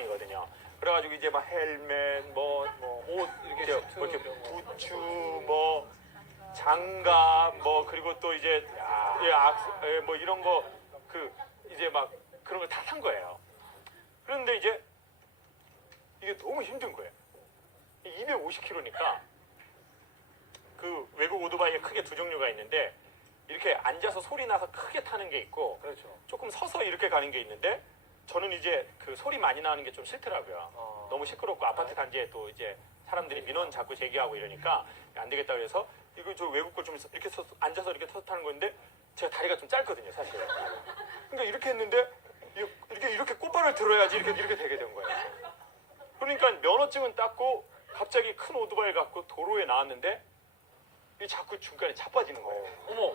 상황이거든요. 그래가지고 이제 막 헬멧, 옷 이렇게 슈트 뭐 이렇게 이런 거. 부츠, 뭐 장갑, 뭐 그리고 또 이제 뭐 이런 거 이제 막 그런 걸 다 산 거예요. 그런데 이제 이게 너무 힘든 거예요. 250km니까 그 외국 오토바이에 크게 두 종류가 있는데 이렇게 앉아서 소리 나서 크게 타는 게 있고 그렇죠. 조금 서서 이렇게 가는 게 있는데 저는 이제 그 소리 많이 나는 게 좀 싫더라고요. 너무 시끄럽고 아파트 단지에 또 이제 사람들이 민원 자꾸 제기하고 이러니까 안 되겠다 그래서 이거 저 외국 거 좀 이렇게 앉아서 이렇게 서서 타는 건데 제가 다리가 좀 짧거든요, 사실. 그러니까 이렇게 했는데 이렇게 꽃발을 들어야지 이렇게 되게 된 거예요. 그러니까 면허증은 땄고 갑자기 큰 오토바이 갖고 도로에 나왔는데 이 자꾸 중간에 자빠지는 거예요. 어머.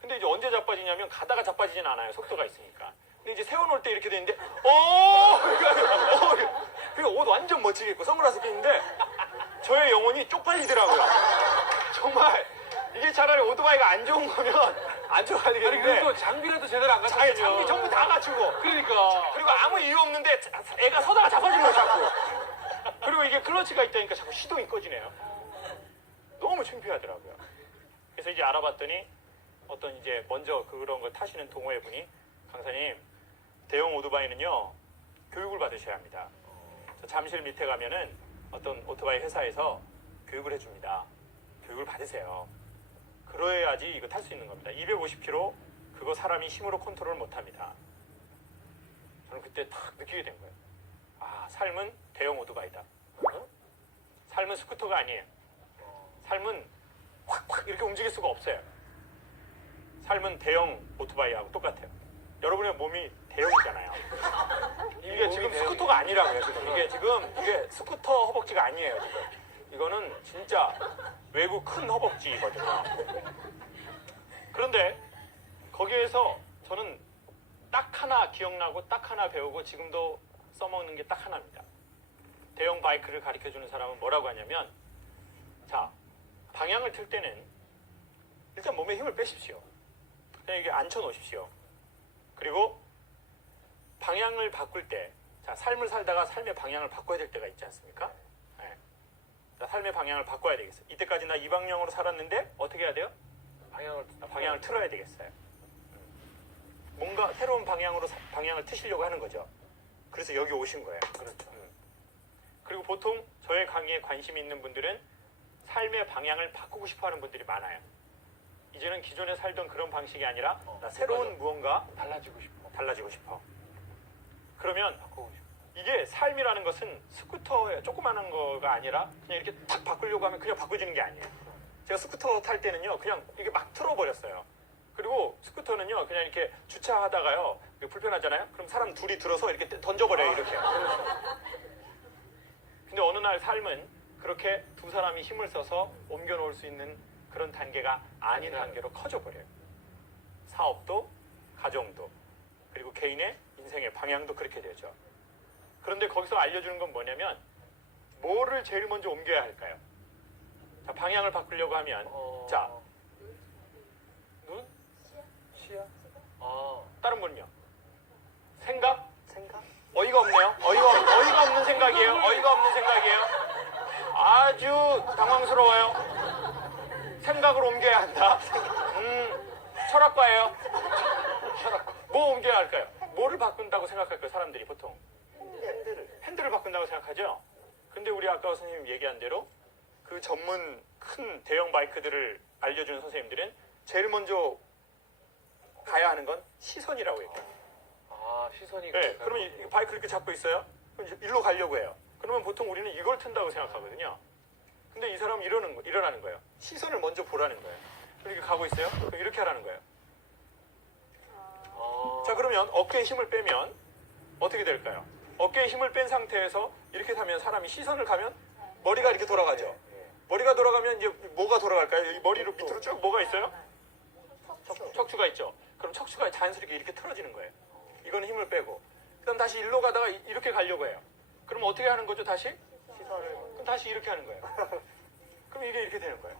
근데 이제 언제 자빠지냐면 가다가 자빠지진 않아요. 속도가 있으니까. 근데 이제 세워놓을 때 이렇게 되는데 그러니까 옷 완전 멋지게 입고 선글라스 끼는데 저의 영혼이 쪽팔리더라고요. 정말 이게 차라리 오토바이가 안 좋은 거면 안 좋아야 아니 되겠는데 그래도 장비라도 제대로 안 갖췄으면. 장비 전부 다 갖추고 그러니까. 그리고 아무 이유 없는데 애가 서다가 자빠지는 거예요, 자꾸. 그리고 이게 클러치가 있다니까 자꾸 시동이 꺼지네요. 너무 창피하더라고요. 그래서 이제 알아봤더니 어떤 이제 먼저 그런 걸 타시는 동호회 분이 강사님, 대형 오토바이는요 교육을 받으셔야 합니다. 저 잠실 밑에 가면은 어떤 오토바이 회사에서 교육을 해줍니다. 교육을 받으세요. 그래야지 이거 탈 수 있는 겁니다. 250km 그거 사람이 힘으로 컨트롤 못합니다. 저는 그때 딱 느끼게 된 거예요. 아, 삶은 대형 오토바이다. 삶은 스쿠터가 아니에요. 삶은 확 이렇게 움직일 수가 없어요. 삶은 대형 오토바이하고 똑같아요. 여러분의 몸이 대형이잖아요. 이게 지금 스쿠터가 아니라고요. 지금 이게 스쿠터 허벅지가 아니에요. 지금 이거는 진짜 외국 큰 허벅지거든요. 그런데 거기에서 저는 딱 하나 기억나고 딱 하나 배우고 지금도 써먹는 게 딱 하나입니다. 대형 바이크를 가르쳐주는 사람은 뭐라고 하냐면, 자, 방향을 틀 때는 일단 몸에 힘을 빼십시오. 그냥 이게 앉혀놓으십시오. 그리고 방향을 바꿀 때, 자, 삶을 살다가 삶의 방향을 바꿔야 될 때가 있지 않습니까? 네. 자, 삶의 방향을 바꿔야 되겠어요. 이때까지 나 이 방향으로 살았는데 어떻게 해야 돼요? 방향을 틀어야 되겠어요. 뭔가 새로운 방향으로 방향을 트시려고 하는 거죠. 그래서 여기 오신 거예요. 그렇죠. 그리고 보통 저의 강의에 관심이 있는 분들은 삶의 방향을 바꾸고 싶어하는 분들이 많아요. 이제는 기존에 살던 그런 방식이 아니라 나 새로운 맞아. 무언가 달라지고 싶어. 그러면 바꾸고 싶어. 이게 삶이라는 것은 스쿠터에 조그마한 거가 아니라 그냥 이렇게 탁 바꾸려고 하면 그냥 바꿔지는 게 아니에요. 제가 스쿠터 탈 때는요 그냥 이게 막 틀어버렸어요. 그리고 스쿠터는요 그냥 이렇게 주차하다가요 불편하잖아요. 그럼 사람 둘이 들어서 이렇게 던져버려요. 이렇게. 근데 어느 날 삶은 그렇게 두 사람이 힘을 써서 옮겨놓을 수 있는 그런 단계가 아닌 단계로 커져버려요. 사업도, 가정도, 그리고 개인의 인생의 방향도 그렇게 되죠. 그런데 거기서 알려주는 건 뭐냐면 뭐를 제일 먼저 옮겨야 할까요? 자, 방향을 바꾸려고 하면 자, 눈? 시야? 다른 분요? 생각? 어이가 없네요. 어이가 없는 생각이에요. 어이가 없는 생각이에요. 아주 당황스러워요. 생각을 옮겨야 한다. 철학과예요. 뭐 옮겨야 할까요? 뭐를 바꾼다고 생각할까요? 사람들이 보통 핸들을 바꾼다고 생각하죠. 근데 우리 아까 선생님 얘기한 대로 그 전문 큰 대형 바이크들을 알려주는 선생님들은 제일 먼저 가야 하는 건 시선이라고 얘기해요. 시선이. 네, 그러면 이 바이크를 이렇게 잡고 있어요. 그럼 이제 일로 가려고 해요. 그러면 보통 우리는 이걸 튼다고 생각하거든요. 근데 이 사람은 일어나는 거예요. 시선을 먼저 보라는 거예요. 이렇게 가고 있어요. 그럼 이렇게 하라는 거예요. 자, 그러면 어깨에 힘을 빼면 어떻게 될까요? 어깨에 힘을 뺀 상태에서 이렇게 타면 사람이 시선을 가면 머리가 이렇게 돌아가죠. 머리가 돌아가면 이제 뭐가 돌아갈까요? 여기 머리로 밑으로 쭉 뭐가 있어요? 척추가 있죠. 그럼 척추가 자연스럽게 이렇게 틀어지는 거예요. 이거는 힘을 빼고. 그다음 다시 일로 가다가 이렇게 가려고 해요. 그럼 어떻게 하는 거죠? 다시? 그럼 다시 이렇게 하는 거예요. 그럼 이게 이렇게 되는 거예요.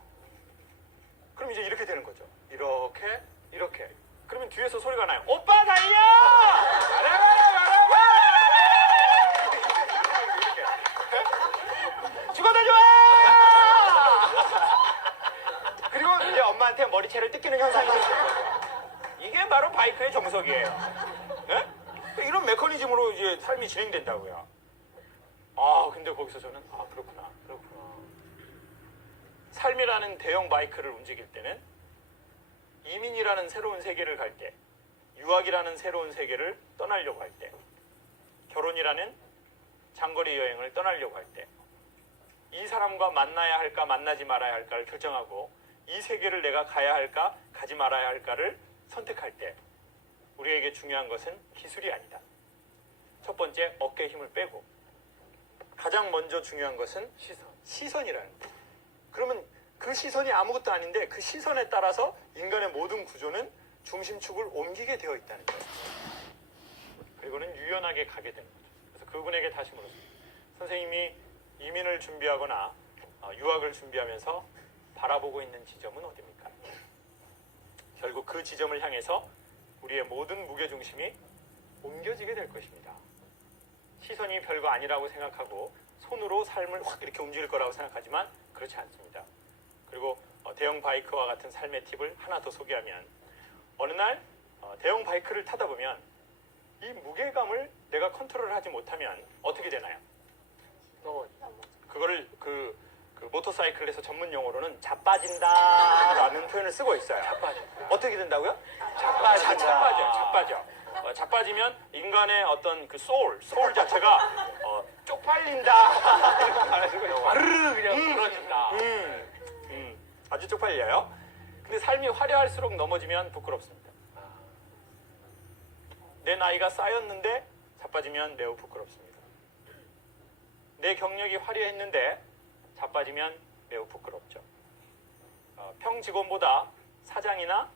그럼 이제 이렇게 되는 거죠. 이렇게. 그러면 뒤에서 소리가 나요. 오빠 달려! 가라! 머리채를 뜯기는 현상이 생기는 거죠. 이게 바로 바이크의 정석이에요. 예? 이런 메커니즘으로 이제 삶이 진행된다고요. 아, 근데 거기서 저는 그렇구나. 삶이라는 대형 바이크를 움직일 때는 이민이라는 새로운 세계를 갈 때, 유학이라는 새로운 세계를 떠나려고 할 때, 결혼이라는 장거리 여행을 떠나려고 할 때, 이 사람과 만나야 할까 만나지 말아야 할까를 결정하고 이 세계를 내가 가야 할까 가지 말아야 할까를 선택할 때 우리에게 중요한 것은 기술이 아니다. 첫 번째, 어깨에 힘을 빼고 가장 먼저 중요한 것은 시선이라는 거예요. 그러면 그 시선이 아무것도 아닌데 그 시선에 따라서 인간의 모든 구조는 중심축을 옮기게 되어 있다는 거예요. 그리고는 유연하게 가게 되는 거죠. 그래서 그분에게 다시 물었습니다. 선생님이 이민을 준비하거나 유학을 준비하면서 바라보고 있는 지점은 어디입니까? 결국 그 지점을 향해서 우리의 모든 무게중심이 옮겨지게 될 것입니다. 시선이 별거 아니라고 생각하고 손으로 삶을 확 이렇게 움직일 거라고 생각하지만 그렇지 않습니다. 그리고 대형 바이크와 같은 삶의 팁을 하나 더 소개하면 어느 날 대형 바이크를 타다 보면 이 무게감을 내가 컨트롤하지 못하면 어떻게 되나요? 그거를 그 모터사이클에서 전문 용어로는 자빠진다라는 표현을 쓰고 있어요. 어떻게 된다고요? 자빠져. 자빠지면 인간의 어떤 그 소울 자체가 쪽팔린다 이런 거 말해주고 있어요. 와르르 그냥 부러진다. 아주 쪽팔려요. 근데 삶이 화려할수록 넘어지면 부끄럽습니다. 내 나이가 쌓였는데 자빠지면 매우 부끄럽습니다. 내 경력이 화려했는데 자빠지면 매우 부끄럽죠. 평직원보다 사장이나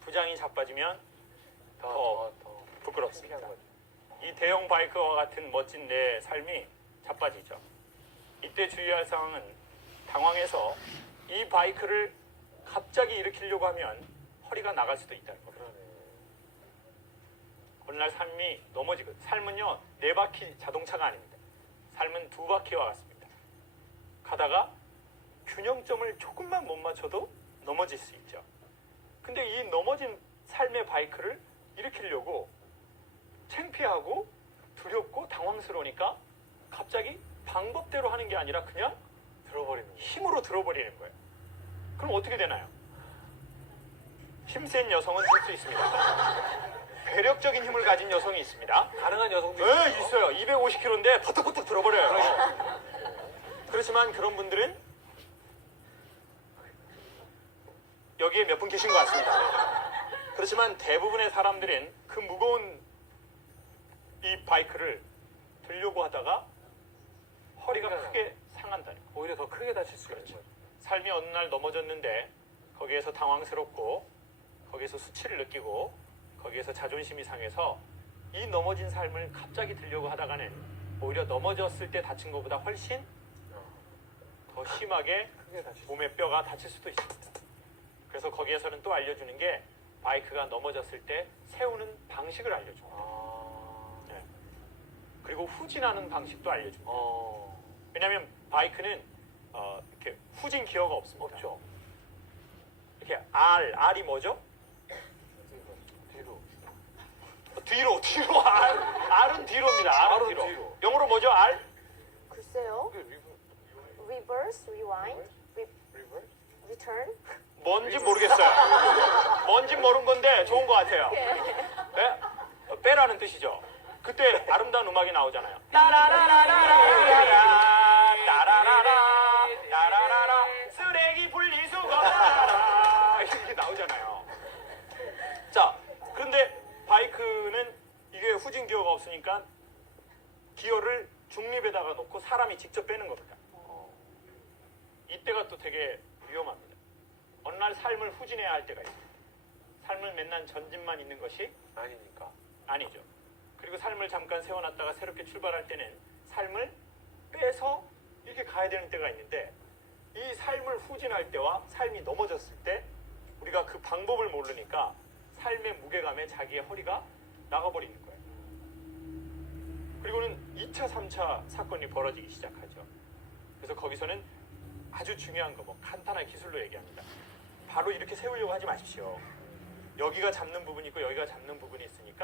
부장이 자빠지면 더 부끄럽습니다. 이 대형 바이크와 같은 멋진 내 삶이 자빠지죠. 이때 주의할 상황은 당황해서 이 바이크를 갑자기 일으키려고 하면 허리가 나갈 수도 있다는 겁니다. 어느 날 삶이 넘어지거든요. 삶은요, 4바퀴 자동차가 아닙니다. 삶은 2바퀴와 같습니다. 가다가 균형점을 조금만 못 맞춰도 넘어질 수 있죠. 근데 이 넘어진 삶의 바이크를 일으키려고 창피하고 두렵고 당황스러우니까 갑자기 방법대로 하는 게 아니라 그냥 힘으로 들어버리는 거예요. 그럼 어떻게 되나요? 힘센 여성은 될 수 있습니다. 괴력적인 힘을 가진 여성이 있습니다. 가능한 여성도 네, 있어요. 250kg인데 버뜩버뜩 들어버려요. 그렇지만 그런 분들은 여기에 몇 분 계신 것 같습니다. 그렇지만 대부분의 사람들은 그 무거운 이 바이크를 들려고 하다가 허리가 크게 상한다는 거예요. 오히려 더 크게 다칠 수가 그렇죠. 있죠. 삶이 어느 날 넘어졌는데 거기에서 당황스럽고 거기에서 수치를 느끼고 거기에서 자존심이 상해서 이 넘어진 삶을 갑자기 들려고 하다가는 오히려 넘어졌을 때 다친 것보다 훨씬 더 심하게 크게 다칠 수 몸의 뼈가 다칠 수도 있습니다. 그래서 거기에서는 또 알려주는 게 바이크가 넘어졌을 때 세우는 방식을 알려줍니다. 네. 그리고 후진하는 방식도 알려줍니다. 왜냐하면 바이크는 이렇게 후진 기어가 없습니다. 없죠. 이렇게 R이 뭐죠? 뒤로 R은 뒤로입니다. R은 뒤로. 영어로 뭐죠? R? 글쎄요. Reverse, rewind, return. 뭔지 모르겠어요. 뭔지 모르는 건데 좋은 것 같아요. 네? 빼라는 뜻이죠. 그때 아름다운 음악이 나오잖아요. 따라라라 쓰레기 분리수거 따라 이렇게 나오잖아요. 자, 그런데 바이크는 이게 후진 기어가 없으니까 기어를 중립에다가 놓고 사람이 직접 빼는 겁니다. 이때가 또 되게 위험합니다. 어느 날 삶을 후진해야 할 때가 있습니다. 삶을 맨날 전진만 있는 것이 아니니까. 아니죠. 그리고 삶을 잠깐 세워놨다가 새롭게 출발할 때는 삶을 빼서 이렇게 가야 되는 때가 있는데 이 삶을 후진할 때와 삶이 넘어졌을 때 우리가 그 방법을 모르니까 삶의 무게감에 자기의 허리가 나가버리는 거예요. 그리고는 2차, 3차 사건이 벌어지기 시작하죠. 그래서 거기서는 아주 중요한 거, 간단한 기술로 얘기합니다. 바로 이렇게 세우려고 하지 마십시오. 여기가 잡는 부분이 있고 여기가 잡는 부분이 있으니까